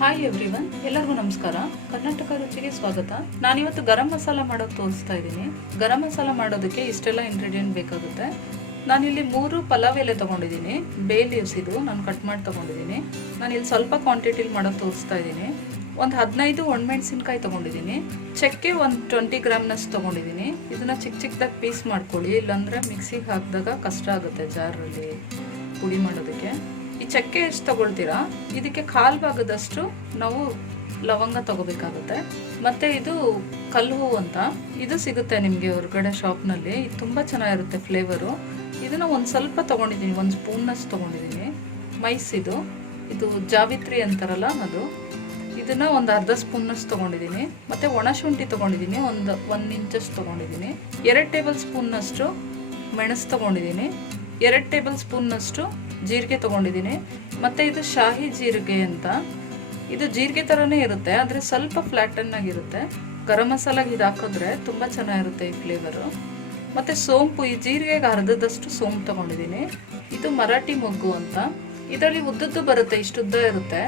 Hi everyone, ಎಲ್ಲರಿಗೂ ನಮಸ್ಕಾರ. ಕರ್ನಾಟಕ ರುಚಿಗೆ ಸ್ವಾಗತ. ನಾನಿವತ್ತು ಗರಂ ಮಸಾಲ ಮಾಡೋದು ತೋರಿಸ್ತಾ ಇದ್ದೀನಿ. ಗರಂ ಮಸಾಲ ಮಾಡೋದಕ್ಕೆ ಇಷ್ಟೆಲ್ಲ ಇಂಗ್ರೀಡಿಯೆಂಟ್ ಬೇಕಾಗುತ್ತೆ. ನಾನಿಲ್ಲಿ 3 ಪಲಾವ್ ಎಲೆ ತೊಗೊಂಡಿದ್ದೀನಿ. ಬೇ ಲೀವ್ಸ್ ಇದು ನಾನು ಕಟ್ ಮಾಡಿ ತೊಗೊಂಡಿದ್ದೀನಿ. ನಾನಿಲ್ಲಿ ಸ್ವಲ್ಪ ಕ್ವಾಂಟಿಟಿಲಿ ಮಾಡೋದು ತೋರಿಸ್ತಾ ಇದ್ದೀನಿ. ಒಂದು 15 ಒಣಮೆಣಸಿನ್ಕಾಯಿ ತೊಗೊಂಡಿದ್ದೀನಿ. ಚಕ್ಕೆ ಒಂದು 20 ಗ್ರಾಮ್ನಷ್ಟು ತೊಗೊಂಡಿದ್ದೀನಿ. ಇದನ್ನು ಚಿಕ್ಕ ಚಿಕ್ಕದಾಗಿ ಪೀಸ್ ಮಾಡ್ಕೊಳ್ಳಿ, ಇಲ್ಲಾಂದರೆ ಮಿಕ್ಸಿಗೆ ಹಾಕಿದಾಗ ಕಷ್ಟ ಆಗುತ್ತೆ ಜಾರಲ್ಲಿ ಪುಡಿ ಮಾಡೋದಕ್ಕೆ. ಈ ಚಕ್ಕೆ ಎಷ್ಟು ತಗೊಳ್ತೀರಾ ಇದಕ್ಕೆ ಕಾಲು ಭಾಗದಷ್ಟು ನಾವು ಲವಂಗ ತಗೋಬೇಕಾಗುತ್ತೆ. ಮತ್ತು ಇದು ಕಲ್ಲು ಹೂವು ಅಂತ ಇದು ಸಿಗುತ್ತೆ ನಿಮಗೆ ಹೊರಗಡೆ ಶಾಪ್ನಲ್ಲಿ. ಇದು ತುಂಬ ಚೆನ್ನಾಗಿರುತ್ತೆ ಫ್ಲೇವರು. ಇದನ್ನು ಒಂದು ಸ್ವಲ್ಪ ತೊಗೊಂಡಿದ್ದೀನಿ, ಒಂದು ಸ್ಪೂನ್ನಷ್ಟು ತೊಗೊಂಡಿದ್ದೀನಿ. ಮೈಸ್ ಇದು ಜಾವಿತ್ರಿ ಅಂತಾರಲ್ಲ ಅದು. ಇದನ್ನು ಒಂದು ಅರ್ಧ ಸ್ಪೂನ್ನಷ್ಟು ತೊಗೊಂಡಿದ್ದೀನಿ. ಮತ್ತು ಒಣ ಶುಂಠಿ ತೊಗೊಂಡಿದ್ದೀನಿ, ಒಂದು ಇಂಚಷ್ಟು ತೊಗೊಂಡಿದ್ದೀನಿ. 2 ಟೇಬಲ್ ಸ್ಪೂನ್ನಷ್ಟು ಮೆಣಸು ತೊಗೊಂಡಿದ್ದೀನಿ. 2 ಟೇಬಲ್ ಸ್ಪೂನ್ನಷ್ಟು ಜೀರಿಗೆ ತೊಗೊಂಡಿದ್ದೀನಿ. ಮತ್ತು ಇದು ಶಾಹಿ ಜೀರಿಗೆ ಅಂತ. ಇದು ಜೀರಿಗೆ ಥರನೇ ಇರುತ್ತೆ, ಆದರೆ ಸ್ವಲ್ಪ ಫ್ಲ್ಯಾಟನ್ನಾಗಿರುತ್ತೆ. ಗರಂ ಮಸಾಲಾಗೆ ಇದು ಹಾಕಿದ್ರೆ ತುಂಬ ಚೆನ್ನಾಗಿರುತ್ತೆ ಈ ಫ್ಲೇವರು. ಮತ್ತು ಸೋಂಪು, ಈ ಜೀರಿಗೆಗೆ ಅರ್ಧದಷ್ಟು ಸೋಂಪು ತೊಗೊಂಡಿದ್ದೀನಿ. ಇದು ಮರಾಠಿ ಮೊಗ್ಗು ಅಂತ. ಇದರಲ್ಲಿ ಉದ್ದದ್ದು ಬರುತ್ತೆ, ಇಷ್ಟುದ್ದ ಇರುತ್ತೆ.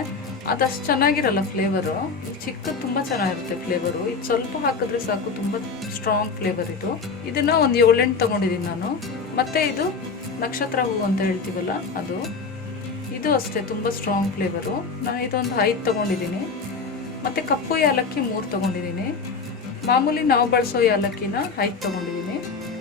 ಅದಷ್ಟು ಚೆನ್ನಾಗಿರಲ್ಲ ಫ್ಲೇವರು. ಚಿಕ್ಕದು ತುಂಬ ಚೆನ್ನಾಗಿರುತ್ತೆ ಫ್ಲೇವರು. ಇದು ಸ್ವಲ್ಪ ಹಾಕಿದ್ರೆ ಸಾಕು, ತುಂಬ ಸ್ಟ್ರಾಂಗ್ ಫ್ಲೇವರ್ ಇದು. ಇದನ್ನು ಒಂದು 7-8 ತೊಗೊಂಡಿದ್ದೀನಿ ನಾನು. ಮತ್ತು ಇದು ನಕ್ಷತ್ರ ಹೂವು ಅಂತ ಹೇಳ್ತೀವಲ್ಲ ಅದು. ಇದು ಅಷ್ಟೇ ತುಂಬ ಸ್ಟ್ರಾಂಗ್ ಫ್ಲೇವರು. ನಾನು ಇದೊಂದು 5 ತೊಗೊಂಡಿದ್ದೀನಿ. ಮತ್ತು ಕಪ್ಪು ಏಲಕ್ಕಿ 3 ತೊಗೊಂಡಿದ್ದೀನಿ. ಮಾಮೂಲಿ ನಾವು ಬಳಸೋ ಏಲಕ್ಕಿನ 5 ತೊಗೊಂಡಿದ್ದೀನಿ.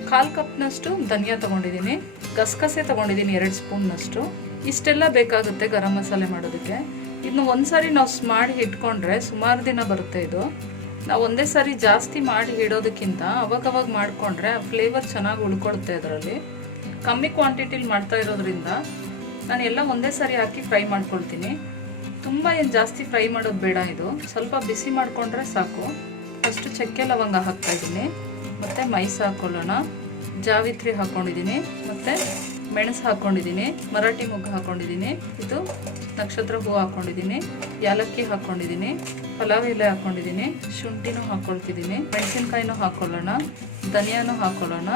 1/4 ಕಪ್ನಷ್ಟು ಧನಿಯಾ ತೊಗೊಂಡಿದ್ದೀನಿ. ಗಸಗಸೆ ತೊಗೊಂಡಿದ್ದೀನಿ 2 ಸ್ಪೂನ್ನಷ್ಟು. ಇಷ್ಟೆಲ್ಲ ಬೇಕಾಗುತ್ತೆ ಗರಂ ಮಸಾಲೆ ಮಾಡೋದಕ್ಕೆ. ಇದನ್ನು ಒಂದ್ಸಾರಿ ನಾವು ಮಾಡಿ ಇಟ್ಕೊಂಡ್ರೆ ಸುಮಾರು ದಿನ ಬರುತ್ತೆ ಇದು. ನಾವು ಒಂದೇ ಸಾರಿ ಜಾಸ್ತಿ ಮಾಡಿ ಇಡೋದಕ್ಕಿಂತ ಅವಾಗವಾಗ ಮಾಡಿಕೊಂಡ್ರೆ ಫ್ಲೇವರ್ ಚೆನ್ನಾಗಿ ಉಳ್ಕೊಳುತ್ತೆ ಅದರಲ್ಲಿ. ಕಮ್ಮಿ ಕ್ವಾಂಟಿಟಿಲಿ ಮಾಡ್ತಾ ಇರೋದ್ರಿಂದ ನಾನು ಎಲ್ಲ ಒಂದೇ ಸಾರಿ ಹಾಕಿ ಫ್ರೈ ಮಾಡ್ಕೊಳ್ತೀನಿ. ತುಂಬ ಏನು ಜಾಸ್ತಿ ಫ್ರೈ ಮಾಡೋದು ಬೇಡ. ಇದು ಸ್ವಲ್ಪ ಬಿಸಿ ಮಾಡಿಕೊಂಡ್ರೆ ಸಾಕು. ಫಸ್ಟು ಚಕ್ಕೆ ಲವಂಗ ಹಾಕ್ತಾಯಿದ್ದೀನಿ. ಮತ್ತು ಮೈಸ್ ಹಾಕ್ಕೊಳ್ಳೋಣ. ಜಾವಿತ್ರಿ ಹಾಕ್ಕೊಂಡಿದ್ದೀನಿ. ಮತ್ತು ಮೆಣಸು ಹಾಕ್ಕೊಂಡಿದ್ದೀನಿ. ಮರಾಠಿ ಮೊಗ್ಗು ಹಾಕ್ಕೊಂಡಿದ್ದೀನಿ. ಇದು ನಕ್ಷತ್ರ ಹೂವು ಹಾಕ್ಕೊಂಡಿದ್ದೀನಿ. ಏಲಕ್ಕಿ ಹಾಕ್ಕೊಂಡಿದ್ದೀನಿ. ಪಲಾವ್ ಎಲೆ ಹಾಕ್ಕೊಂಡಿದ್ದೀನಿ. ಶುಂಠಿನೂ ಹಾಕ್ಕೊಳ್ತಿದ್ದೀನಿ. ಮೆಣಸಿನ್ಕಾಯಿನೂ ಹಾಕ್ಕೊಳ್ಳೋಣ. ಧನಿಯಾನು ಹಾಕ್ಕೊಳ್ಳೋಣ.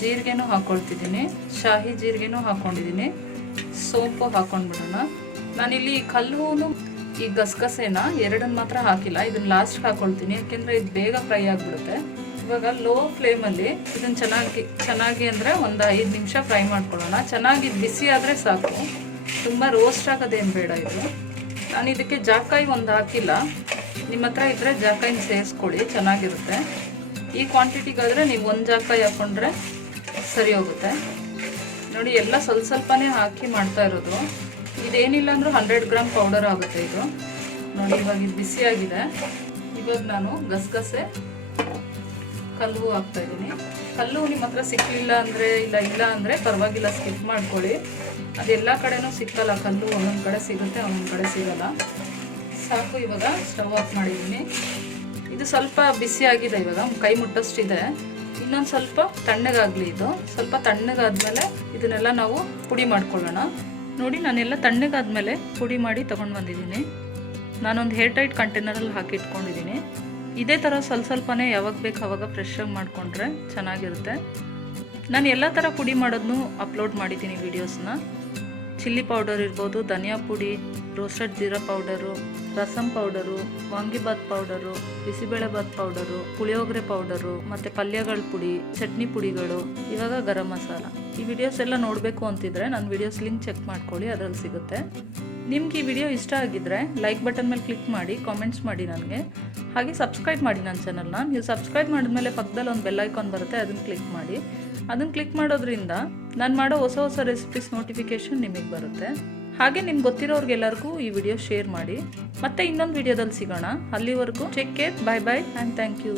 ಜೀರಿಗೆನೂ ಹಾಕ್ಕೊಳ್ತಿದ್ದೀನಿ. ಶಾಹಿ ಜೀರಿಗೆನೂ ಹಾಕ್ಕೊಂಡಿದ್ದೀನಿ. ಸೋಂಪು ಹಾಕ್ಕೊಂಡ್ಬಿಡೋಣ. ನಾನಿಲ್ಲಿ ಕಲ್ಲು ಹೂವು ಈ ಗಸಗಸೆನ 2 ಮಾತ್ರ ಹಾಕಿಲ್ಲ. ಇದನ್ನ ಲಾಸ್ಟ್ಗೆ ಹಾಕ್ಕೊಳ್ತೀನಿ, ಯಾಕೆಂದರೆ ಇದು ಬೇಗ ಫ್ರೈ ಆಗಿಬಿಡುತ್ತೆ. ಇವಾಗ ಲೋ ಫ್ಲೇಮಲ್ಲಿ ಇದನ್ನು ಚೆನ್ನಾಗಿ ಅಂದರೆ ಒಂದು 5 ನಿಮಿಷ ಫ್ರೈ ಮಾಡ್ಕೊಳ್ಳೋಣ. ಚೆನ್ನಾಗಿ ಬಿಸಿ ಆದರೆ ಸಾಕು, ತುಂಬ ರೋಸ್ಟ್ ಆಗೋದೇನು ಬೇಡ ಇದು. ನಾನು ಇದಕ್ಕೆ ಜಾಕಾಯಿ ಒಂದು ಹಾಕಿಲ್ಲ. ನಿಮ್ಮ ಹತ್ರ ಇದ್ದರೆ ಜಾಕಾಯಿನ ಸೇರಿಸ್ಕೊಳ್ಳಿ, ಚೆನ್ನಾಗಿರುತ್ತೆ. ಈ ಕ್ವಾಂಟಿಟಿಗಾದರೆ ನೀವು 1 ಜಾಕಾಯಿ ಹಾಕ್ಕೊಂಡ್ರೆ ಸರಿ ಹೋಗುತ್ತೆ. ನೋಡಿ, ಎಲ್ಲ ಸ್ವಲ್ಪನೇ ಹಾಕಿ ಮಾಡ್ತಾ ಇರೋದು. ಇದೇನಿಲ್ಲ ಅಂದರೂ 100 ಗ್ರಾಮ್ ಪೌಡರ್ ಆಗುತ್ತೆ ಇದು. ನೋಡಿ, ಇವಾಗ ಇದು ಬಿಸಿಯಾಗಿದೆ. ಇವಾಗ ನಾನು ಗಸಗಸೆ ಕಲ್ಲು ಹಾಕ್ತಾಯಿದ್ದೀನಿ. ಕಲ್ಲು ನಿಮ್ಮ ಹತ್ರ ಸಿಕ್ಕಲಿಲ್ಲ ಅಂದರೆ ಇಲ್ಲ ಅಂದರೆ ಪರವಾಗಿಲ್ಲ, ಸ್ಕಿಪ್ ಮಾಡ್ಕೊಳ್ಳಿ. ಅದೆಲ್ಲ ಕಡೆನೂ ಸಿಕ್ಕಲ್ಲ ಕಲ್ಲು. ಒಂದೊಂದು ಕಡೆ ಸಿಗುತ್ತೆ, ಒಂದೊಂದು ಕಡೆ ಸಿಗಲ್ಲ. ಸಾಕು. ಇವಾಗ ಸ್ಟವ್ ಆಫ್ ಮಾಡಿದ್ದೀನಿ. ಇದು ಸ್ವಲ್ಪ ಬಿಸಿಯಾಗಿದೆ, ಇವಾಗ ಕೈ ಮುಟ್ಟಷ್ಟಿದೆ. ಇನ್ನೊಂದು ಸ್ವಲ್ಪ ತಣ್ಣಗಾಗಲಿ. ಇದು ಸ್ವಲ್ಪ ತಣ್ಣಗಾದ್ಮೇಲೆ ಇದನ್ನೆಲ್ಲ ನಾವು ಪುಡಿ ಮಾಡ್ಕೊಳ್ಳೋಣ. ನೋಡಿ, ನಾನೆಲ್ಲ ತಣ್ಣಗಾದ್ಮೇಲೆ ಪುಡಿ ಮಾಡಿ ತೊಗೊಂಡು ಬಂದಿದ್ದೀನಿ. ನಾನೊಂದು ಏರ್ ಟೈಟ್ ಕಂಟೈನರಲ್ಲಿ ಹಾಕಿ ಇಟ್ಕೊಂಡಿದ್ದೀನಿ. ಇದೇ ಥರ ಸ್ವಲ್ಪನೇ ಯಾವಾಗ ಬೇಕು ಆವಾಗ ಫ್ರೆಶ್ಶಾಗಿ ಮಾಡಿಕೊಂಡ್ರೆ ಚೆನ್ನಾಗಿರುತ್ತೆ. ನಾನು ಎಲ್ಲ ಥರ ಪುಡಿ ಮಾಡೋದನ್ನು ಅಪ್ಲೋಡ್ ಮಾಡಿದ್ದೀನಿ ವೀಡಿಯೋಸ್ನ. ಚಿಲ್ಲಿ ಪೌಡರ್ ಇರ್ಬೋದು, ಧನಿಯಾ ಪುಡಿ, ರೋಸ್ಟೆಡ್ ಜೀರಾ powder, rasam powder, vangibath powder, bisibelebath powder, puliyogare powder, ಮತ್ತು ಪಲ್ಯಗಳ ಪುಡಿ, ಚಟ್ನಿ ಪುಡಿಗಳು, ಇವಾಗ ಗರಂ ಮಸಾಲ. ಈ ವಿಡಿಯೋಸ್ ಎಲ್ಲ ನೋಡಬೇಕು ಅಂತಿದ್ರೆ ನನ್ನ ವಿಡಿಯೋಸ್ ಲಿಂಕ್ ಚೆಕ್ ಮಾಡ್ಕೊಳ್ಳಿ, ಅದರಲ್ಲಿ ಸಿಗುತ್ತೆ. ನಿಮ್ಗೆ ಈ ವಿಡಿಯೋ ಇಷ್ಟ ಆಗಿದ್ದರೆ ಲೈಕ್ ಬಟನ್ ಮೇಲೆ ಕ್ಲಿಕ್ ಮಾಡಿ, ಕಾಮೆಂಟ್ಸ್ ಮಾಡಿ ನನಗೆ. ಹಾಗೆ ಸಬ್ಸ್ಕ್ರೈಬ್ ಮಾಡಿ ನನ್ನ ಚಾನಲ್ನ. ನೀವು ಸಬ್ಸ್ಕ್ರೈಬ್ ಮಾಡಿದ್ಮೇಲೆ ಪಕ್ಕದಲ್ಲಿ ಒಂದು ಬೆಲ್ ಐಕಾನ್ ಬರುತ್ತೆ, ಅದನ್ನು ಕ್ಲಿಕ್ ಮಾಡಿ. ಅದನ್ನು ಕ್ಲಿಕ್ ಮಾಡೋದ್ರಿಂದ ನಾನು ಮಾಡೋ ಹೊಸ ರೆಸಿಪೀಸ್ ನೋಟಿಫಿಕೇಷನ್ ನಿಮಗೆ ಬರುತ್ತೆ. ಹಾಗೆ ನಿಮ್ಗೆ ಗೊತ್ತಿರೋರಿಗೆಲ್ಲರಿಗೂ ಈ ವಿಡಿಯೋ ಶೇರ್ ಮಾಡಿ. ಮತ್ತೆ ಇನ್ನೊಂದು ವಿಡಿಯೋದಲ್ಲಿ ಸಿಗೋಣ. ಅಲ್ಲಿವರೆಗೂ take care, bye bye and thank you.